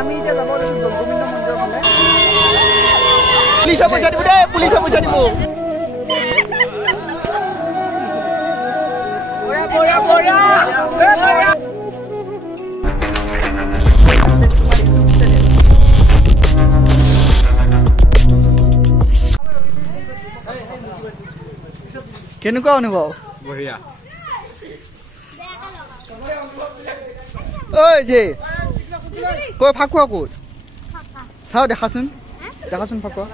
আমি এতিয়া যাব লৈছো জলগোবিন্দ মন্দিৰৰ ফালে। পুলিচে পইচা দিব দেই, পুলিচে পইচা দিব। কেনেকুৱা অনুভৱ? বঢ়িয়া। ঐ যে কৈ ফাকুৱা ক'ত চাওঁ দেখাচোন ফাকুৱা।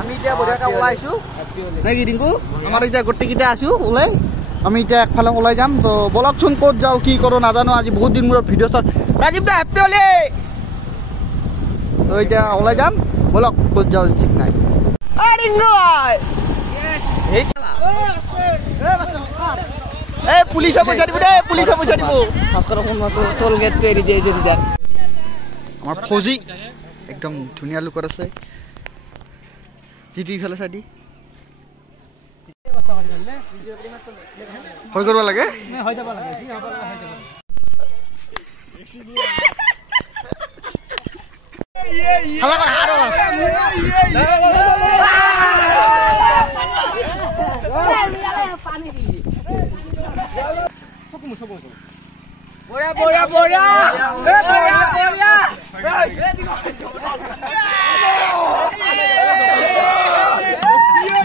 আমি এতিয়া বঢ়িয়াকৈ ওলাইছো নেকি ৰিংকু? আমাৰ এতিয়া গোটেইকেইটা আছো ওলাই। আমি এতিয়া একফালে ওলাই যাম। তো বলকচোন ক'ত যাওঁ কি কৰোঁ নাজানো। আজি বহুত দিন মূৰত ভিডিঅ' চাওঁ। ৰাজীৱ দা হেপ্পী হলি। তো এতিয়া ওলাই যাম বলক ক'ত যাওঁ ঠিক নাই। পুলিচে পইচা দিব দেই, পুলিচে পইচা দিব। টোল গেটটো এৰি দিয়েছে তেতিয়া। আমাৰ ফৌজি একদম ধুনীয়া লুকত আছে। জিটি ইফালে চাই দি হৈ কৰিব লাগে।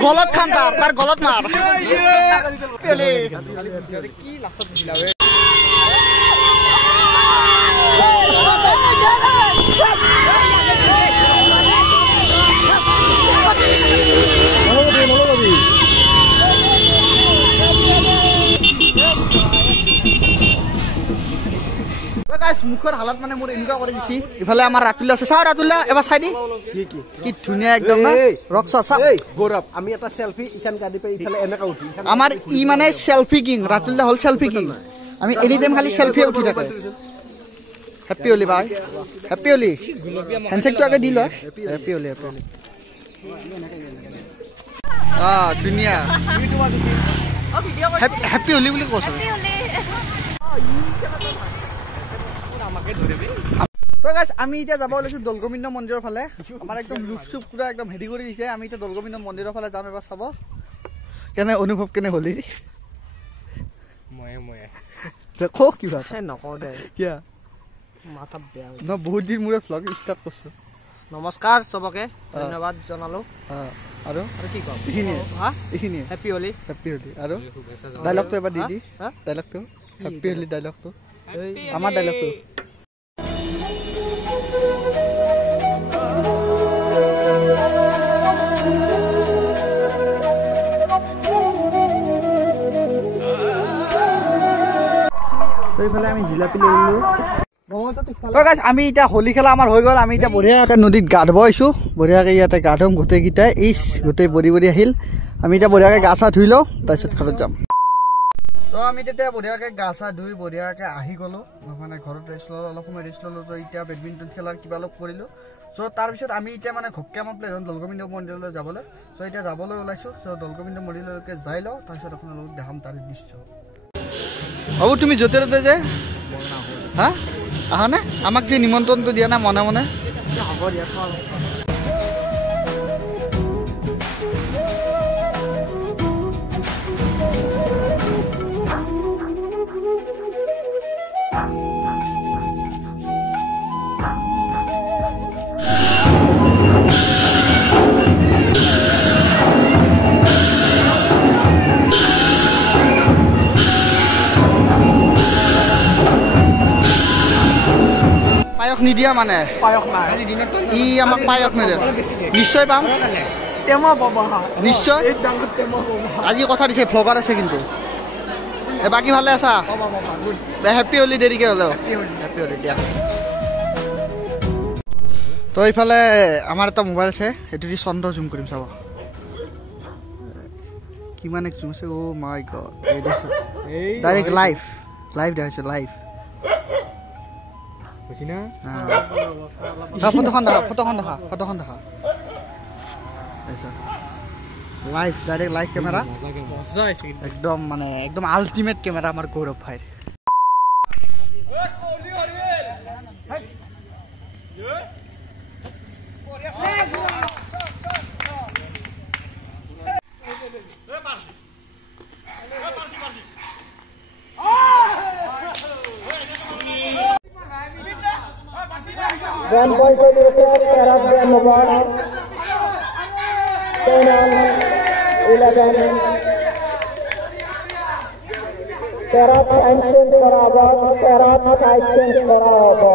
গলত খান তাৰ গলত মাৰ। মুখৰ হালত মানে মোৰ এনেকুৱা কৰি দিছি। ইফালে আমাৰ ৰাতুল্লা আছে। চাওঁ ৰাতুল্লা এবাৰ চাই দি কি ধুনীয়া একদম না ৰক্সা গৌৰৱ। আমি এটা সেলফি ইখান গাড়ি পাই ইফালে এনেকা উঠি আমাৰ ই মানে সেলফি কিং। ৰাতুল্লা হ'ল সেলফি কিং। আমি এনি টাইম খালি সেলফি উঠি থাকে। হেপ্পী হলি ভাই, হেপ্পী হলি। হেণ্ডশেকটো আগে দি ল। হেপ্পী হলি ধুনীয়া হেপ্পী হলি বুলি কৈছো। আমি এতিয়া যাব লৈছো দৌলগোবিন্দ মন্দিৰৰ ফালে। আমাৰ একদম লুক চুপ পুৰা একদম হেৰি কৰি দিছে। আমি এতিয়া দৌলগোবিন্দ মন্দিৰৰ ফালে যাম এবাৰ চাব কেনে অনুভৱ কেনে হলি। কিবা নকওঁ দে কিয় মাথা বেয়া ন। বহুত দিন মূৰে ভ্লগ ষ্টাৰ্ট কৰিছো। নমস্কাৰ চবকে ধন্যবাদ জনালো। আৰু কি কম এইখিনিয়ে হেপ্পী হলি আৰু ডাইলগটো এবাৰ দি দি ডাইলগটো হেপ্পী হলি ডাইলগটো আমাৰ ডাইলগটো। এইফালে আমি জিলাপি লৈ ললো। আমি এতিয়া হোলী খেলা আমাৰ হৈ গ'ল। আমি এতিয়া বঢ়িয়াকৈ নদীত গা ধুব আহিছো। বঢ়িয়াকৈ ইয়াতে গা ধুম গোটেইকেইটাই। গোটেই বৰি আহিল। আমি এতিয়া বঢ়িয়াকৈ গা চা ধুই লওঁ তাৰপিছত ঘৰত যাম। তো আমি তেতিয়া বঢ়িয়াকৈ গা চা ধুই বঢ়িয়াকৈ আহি গ'লোঁ। মানে ঘৰত ৰেষ্ট ল'লোঁ, অলপ সময় ৰেষ্ট ল'লোঁ। তো এতিয়া বেডমিণ্টন খেলাৰ কিবা অলপ কৰিলোঁ। চ' তাৰপিছত আমি এতিয়া মানে ঘপকৈ আমাৰ প্লেন হ'ল দৌলগোবিন্দ মন্দিৰলৈ যাবলৈ। চ' এতিয়া যাবলৈ ওলাইছোঁ। চ' দৌলগোবিন্দ মন্দিৰলৈকে যাই লওঁ তাৰপিছত আপোনালোকক দেখাম তাৰ দৃশ্য। হ'ব তুমি য'তে ত'তে যে হা আহা নে? আমাক যে নিমন্ত্ৰণটো দিয়া নাই মনে মনে। হ'ব দিয়া নিদিয়া মানে ই আমাক পায়স নিদিয়ে। নিশ্চয় পাম নিশ্চয়। আজি কথা দিছে ভ্লগাৰ আছে কিন্তু। বাকী ভালে আছা? হেপ্পী হলি দেৰিকে হ'লেও হেপ্পী হলি দিয়া। তো এইফালে আমাৰ এটা মোবাইল আছে। সেইটো দি চন্দ্ৰ জুম কৰিম চাব কিমান এক জুম আছে। অ' মাই গড ডাইৰেক্ট লাইভ দেখাইছে লাইভ। ফটোখন দেখা লাইভ ডাইৰেক্ট লাইভ কেমেৰা একদম মানে একদম আল্টিমেট কেমেৰা আমাৰ গৌৰৱ ভাই। One point for the set, Arab Mubarak. 10-11. Arab side change kora hobo. Arab side change kora hobo.